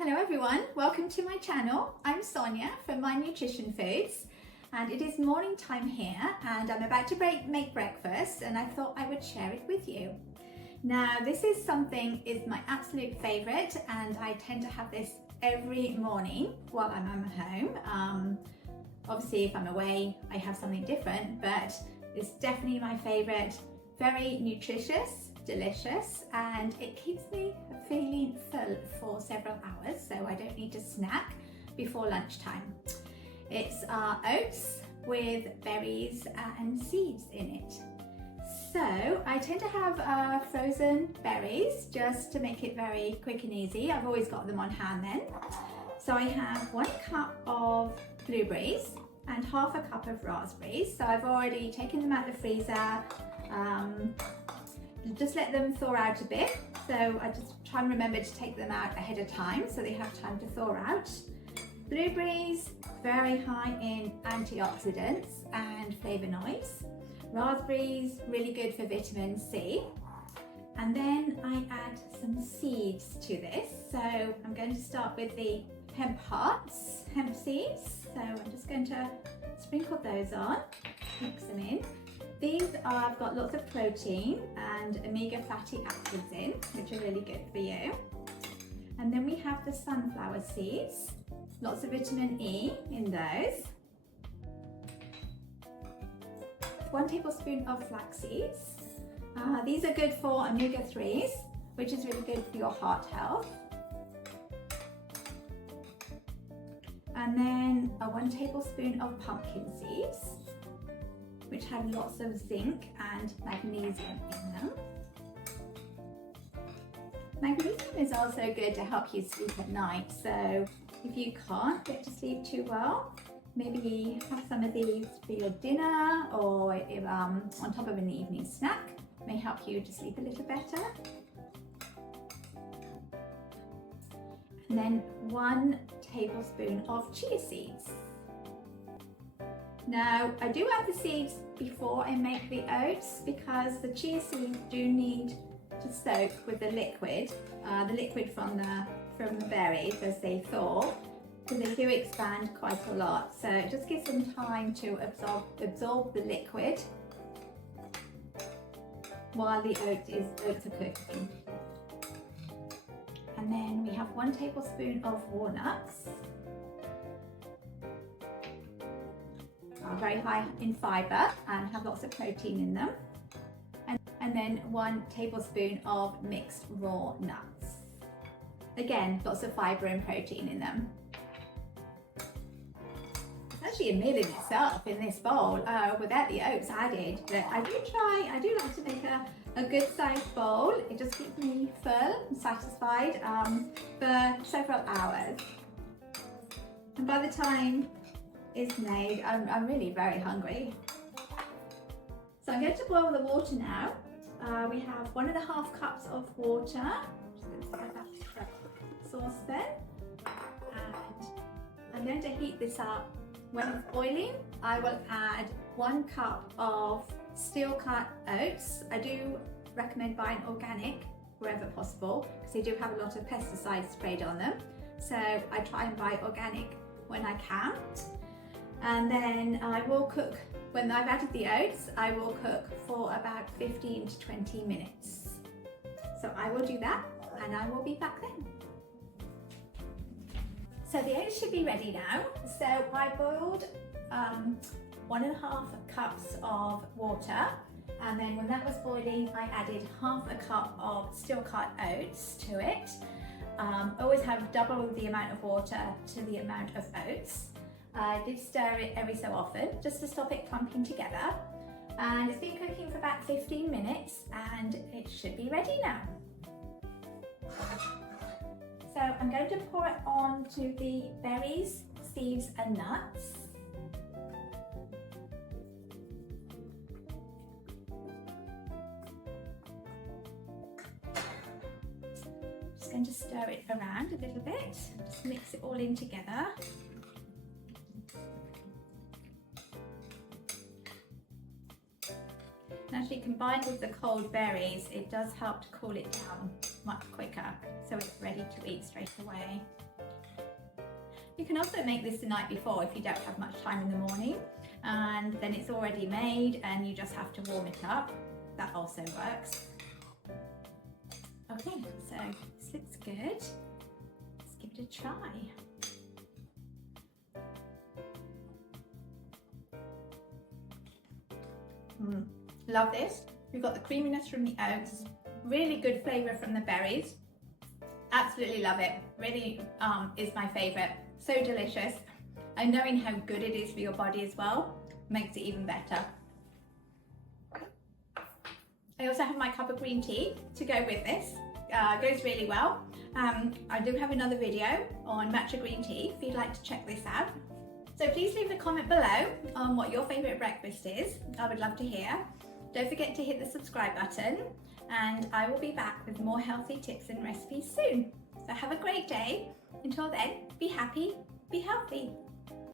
Hello everyone, welcome to my channel. I'm Sonia from My Nutrition Foods and it is morning time here and I'm about to make breakfast and I thought I would share it with you. Now this is my absolute favourite and I tend to have this every morning while I'm home. Obviously if I'm away I have something different, but it's definitely my favourite. Very nutritious, delicious, and it keeps me feeling full for several hours, so I don't need to snack before lunchtime. It's oats with berries and seeds in it. So I tend to have frozen berries just to make it very quick and easy. I've always got them on hand then. So I have 1 cup of blueberries and half a cup of raspberries. So I've already taken them out of the freezer. Just let them thaw out a bit, so I just try and remember to take them out ahead of time so they have time to thaw out. Blueberries, very high in antioxidants and flavonoids. Raspberries, really good for vitamin C. And then I add some seeds to this, so I'm going to start with the hemp seeds. So I'm just going to sprinkle those on, mix them in. These have got lots of protein and omega fatty acids in, which are really good for you. And then we have the sunflower seeds, lots of vitamin E in those. 1 tablespoon of flax seeds. These are good for omega-3s, which is really good for your heart health. And then 1 tablespoon of pumpkin seeds, which have lots of zinc and magnesium in them. Magnesium is also good to help you sleep at night, so if you can't get to sleep too well, maybe have some of these for your dinner or on top of an evening snack. May help you to sleep a little better. And then 1 tablespoon of chia seeds. Now, I do add the seeds before I make the oats because the chia seeds do need to soak with the liquid from the berries as they thaw, because they do expand quite a lot. So it just gives them time to absorb the liquid while the oats are cooking. And then we have 1 tablespoon of walnuts. Very high in fibre and have lots of protein in them. And then 1 tablespoon of mixed raw nuts. Again, lots of fibre and protein in them. It's actually a meal in itself in this bowl without the oats added, but I do like to make a good sized bowl. It just keeps me full and satisfied for several hours. And by the time is made, I'm really very hungry. So I'm going to boil the water now. We have 1.5 cups of water. Just going to add that to the saucepan. And I'm going to heat this up. When it's boiling, I will add 1 cup of steel cut oats. I do recommend buying organic wherever possible because they do have a lot of pesticides sprayed on them. So I try and buy organic when I can. And then I will cook, when I've added the oats, I will cook for about 15 to 20 minutes. So I will do that and I will be back then. So the oats should be ready now. So I boiled 1.5 cups of water, and then when that was boiling I added half a cup of steel cut oats to it. Always have double the amount of water to the amount of oats. I did stir it every so often just to stop it clumping together, and it's been cooking for about 15 minutes and it should be ready now. So I'm going to pour it on to the berries, seeds and nuts. Just going to stir it around a little bit, just mix it all in together. And actually combined with the cold berries, it does help to cool it down much quicker, so it's ready to eat straight away. can also make this the night before if you don't have much time in the morning, and then it's already made and you just have to warm it up. That also works. Okay, so this looks good. Let's give it a try. Love this. We've got the creaminess from the oats, really good flavour from the berries. Absolutely love it. Really is my favourite. So delicious. And knowing how good it is for your body as well makes it even better. I also have my cup of green tea to go with this. Goes really well. I do have another video on matcha green tea if you'd like to check this out. So please leave a comment below on what your favourite breakfast is. I would love to hear. Don't forget to hit the subscribe button, and I will be back with more healthy tips and recipes soon. So have a great day. Until then, be happy, be healthy.